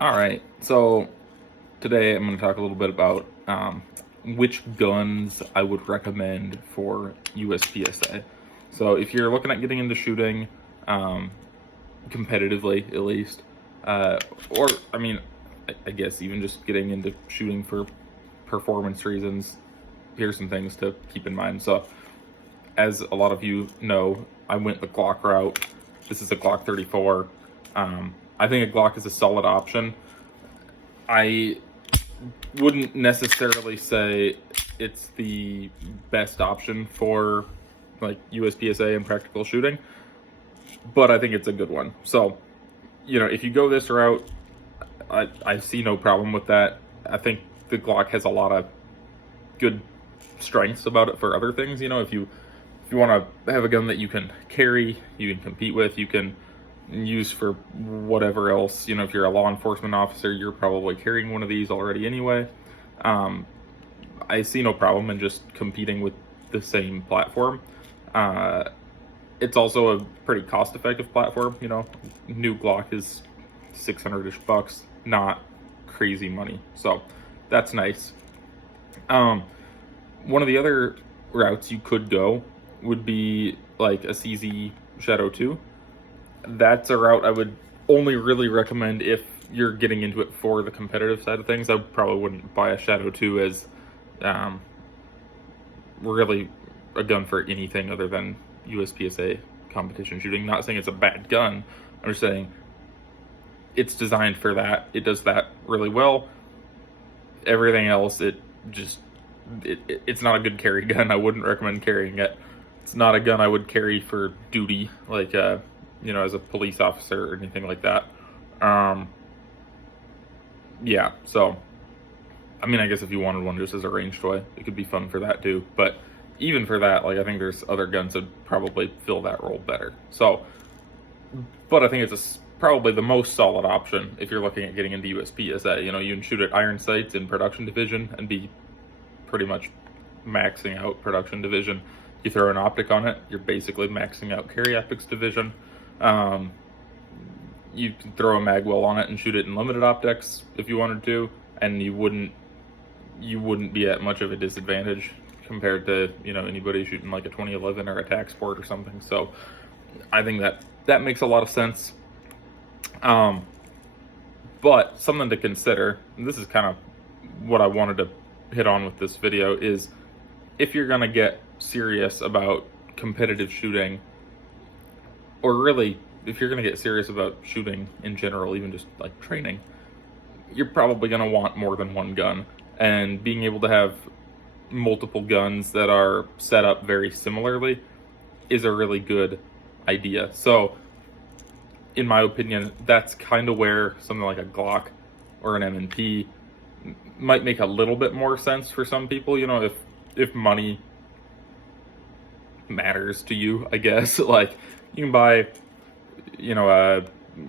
All right, so today I'm going to talk a little bit about which guns I would recommend for USPSA. So if you're looking at getting into shooting, um, competitively at least, uh, or I mean, I guess even just getting into shooting for performance reasons, here's some things to keep in mind. So, as a lot of you know, I went the Glock route. This is a Glock 34. I think a Glock is a solid option. I wouldn't necessarily say it's the best option for like USPSA and practical shooting, but I think it's a good one. So, if you go this route, I see no problem with that. I think the Glock has a lot of good strengths about it for other things. If you want to have a gun that you can carry, you can compete with, you can use for whatever else. If you're a law enforcement officer, you're probably carrying one of these already anyway. Um, I see no problem in just competing with the same platform. Uh, it's also a pretty cost-effective platform. New Glock is 600-ish bucks, not crazy money, so that's nice. Um, One of the other routes you could go would be like a CZ Shadow 2. That's a route I would only really recommend if you're getting into it for the competitive side of things. I probably wouldn't buy a Shadow 2 as um, really a gun for anything other than USPSA competition shooting. Not saying it's a bad gun. I'm just saying it's designed for that. It does that really well. Everything else, it's not a good carry gun. I wouldn't recommend carrying it. It's not a gun I would carry for duty, like as a police officer or anything like that. Um, yeah. So, I mean, I guess if you wanted one just as a range toy, it could be fun for that too. But even for that, like I think there's other guns that probably fill that role better. So, but I think it's probably the most solid option if you're looking at getting into USPSA. You can shoot at iron sights in production division and be pretty much maxing out production division. You throw an optic on it, you're basically maxing out carry optics division. Um, you can throw a magwell on it and shoot it in limited optics if you wanted to, and you wouldn't be at much of a disadvantage compared to anybody shooting like a 2011 or a tac sport or something. So I think that makes a lot of sense. But something to consider, and this is kind of what I wanted to hit on with this video, is if you're going to get serious about competitive shooting, or really if you're going to get serious about shooting in general, even just like training, you're probably going to want more than one gun. And being able to have multiple guns that are set up very similarly is a really good idea. So in my opinion, that's kind of where something like a Glock or an M&P might make a little bit more sense for some people. If money matters to you, I guess. Like, you can buy,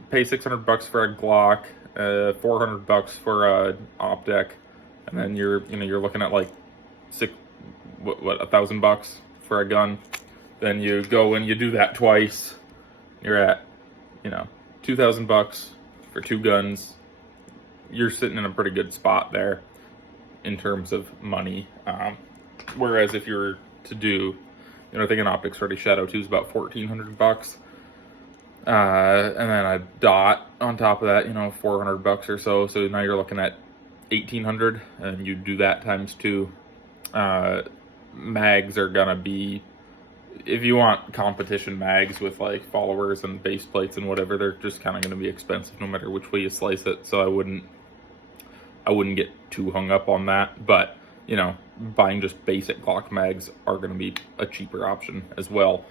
pay 600 bucks for a Glock, 400 bucks for a optic, and then you're looking at like $1,000 for a gun. Then you go and you do that twice, you're at 2,000 bucks for two guns. You're sitting in a pretty good spot there in terms of money. Whereas if you were to do, I think an optics ready Shadow 2 is about 1,400 bucks. And then a dot on top of that, 400 bucks or so. So now you're looking at 1,800, and you do that times two. Mags are gonna be, if you want competition mags with like followers and base plates and whatever, they're just kind of going to be expensive no matter which way you slice it. So I wouldn't get too hung up on that. But buying just basic Glock mags are going to be a cheaper option as well.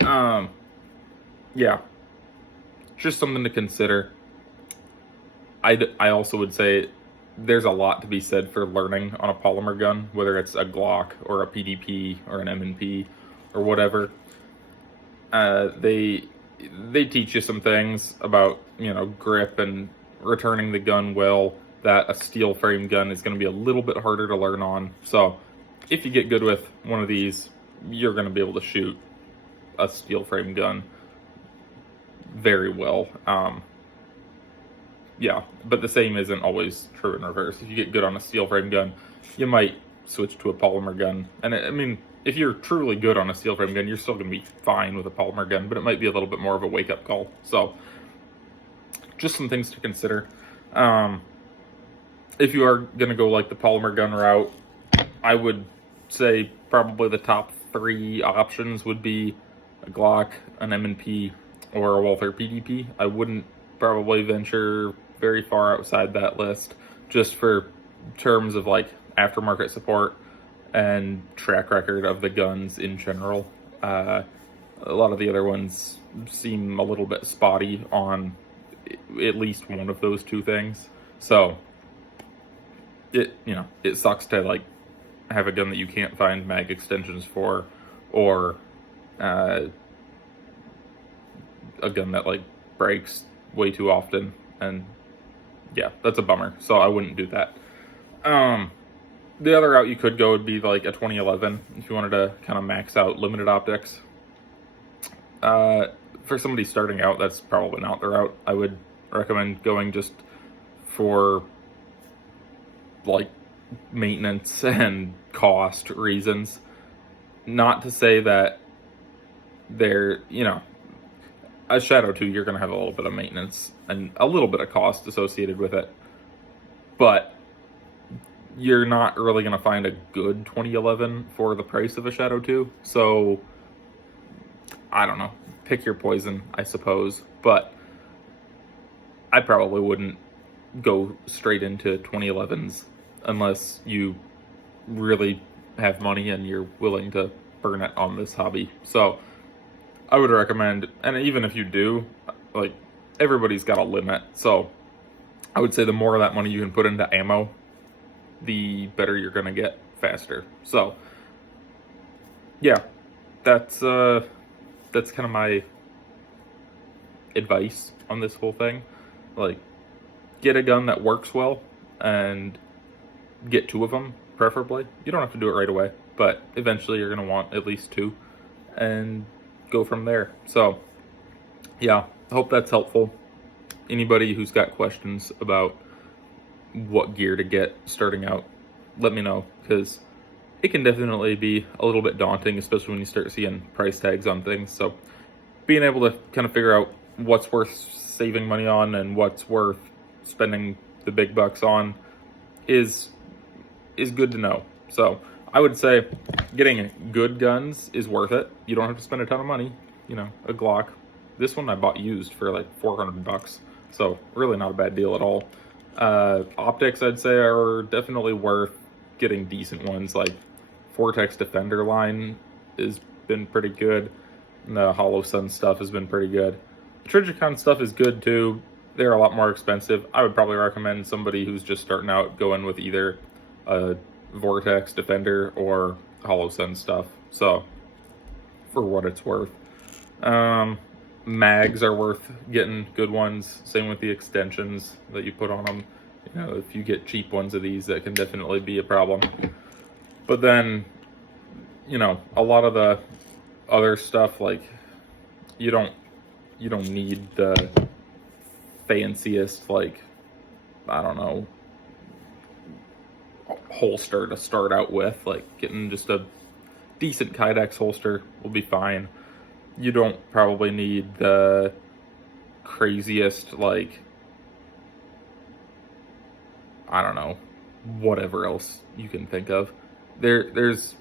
Yeah, just something to consider. I also would say there's a lot to be said for learning on a polymer gun, whether it's a Glock or a PDP or an M&P or whatever. They teach you some things about grip and returning the gun well that a steel frame gun is going to be a little bit harder to learn on. So if you get good with one of these, you're going to be able to shoot a steel frame gun very well. yeah, but the same isn't always true in reverse. If you get good on a steel frame gun, you might switch to a polymer gun. And I mean, if you're truly good on a steel frame gun, you're still going to be fine with a polymer gun, but it might be a little bit more of a wake-up call. So just some things to consider. If you are going to go like the polymer gun route, I would say probably the top 3 options would be a Glock, an M&P, or a Walther PDP. I wouldn't probably venture very far outside that list, just for terms of like aftermarket support and track record of the guns in general. A lot of the other ones seem a little bit spotty on at least one of those 2 things. So it sucks to like have a gun that you can't find mag extensions for, or a gun that like breaks way too often, and yeah, that's a bummer. So I wouldn't do that. The other route you could go would be like a 2011 if you wanted to kind of max out limited optics. For somebody starting out, that's probably not the route. I would recommend going just for like maintenance and cost reasons. Not to say that they're, a Shadow 2, you're going to have a little bit of maintenance and a little bit of cost associated with it, but you're not really going to find a good 2011 for the price of a Shadow 2. So I don't know, pick your poison, I suppose, but I probably wouldn't go straight into 2011s unless you really have money and you're willing to burn it on this hobby. So I would recommend, and even if you do, like, everybody's got a limit, so I would say the more of that money you can put into ammo, the better you're gonna get faster. So yeah, that's kind of my advice on this whole thing. Like, get a gun that works well and get 2 of them, preferably. You don't have to do it right away, but eventually you're going to want at least 2, and go from there. So yeah, I hope that's helpful. Anybody who's got questions about what gear to get starting out, let me know, because it can definitely be a little bit daunting, especially when you start seeing price tags on things. So being able to kind of figure out what's worth saving money on and what's worth spending the big bucks on is good to know. So I would say getting good guns is worth it. You don't have to spend a ton of money. A Glock. This one I bought used for like $400, so really not a bad deal at all. Optics, I'd say, are definitely worth getting decent ones. Like Vortex Defender line has been pretty good. And the HoloSun stuff has been pretty good. The Trijicon stuff is good too. They're a lot more expensive. I would probably recommend somebody who's just starting out going with either a Vortex Defender or HoloSun stuff. So for what it's worth. Mags are worth getting good ones. Same with the extensions that you put on them. If you get cheap ones of these, that can definitely be a problem. But then, a lot of the other stuff, like, you don't need the fanciest, like, I don't know, holster to start out with. Like, getting just a decent Kydex holster will be fine. You don't probably need the craziest, like, I don't know, whatever else you can think of. There's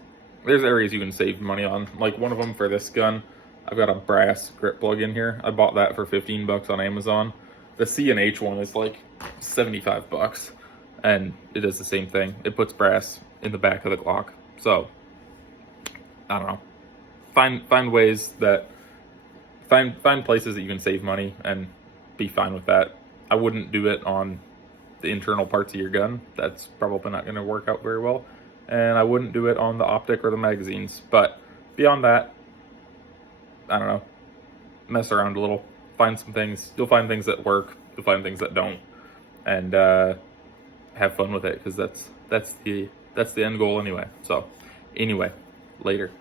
areas you can save money on. Like, one of them for this gun, I've got a brass grip plug in here. I bought that for $15 on Amazon. The C&H one is like $75, and it does the same thing. It puts brass in the back of the Glock. So I don't know. Find ways that find places that you can save money and be fine with that. I wouldn't do it on the internal parts of your gun. That's probably not going to work out very well. And I wouldn't do it on the optic or the magazines. But beyond that, I don't know. Mess around a little. Find some things. You'll find things that work. You'll find things that don't. And have fun with it, because that's the end goal anyway. So anyway, later.